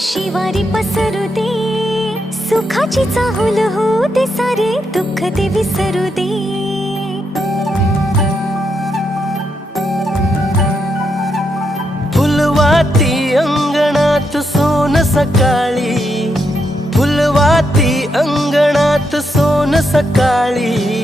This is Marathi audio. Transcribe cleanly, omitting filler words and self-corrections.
शिवारी पसरू दे, सुखाची चाहूल होऊ दे, सारे दुःख ते विसरू दे. फुलवाती अंगणात सोन सकाळी, फुलवाती अंगणात सोन सकाळी.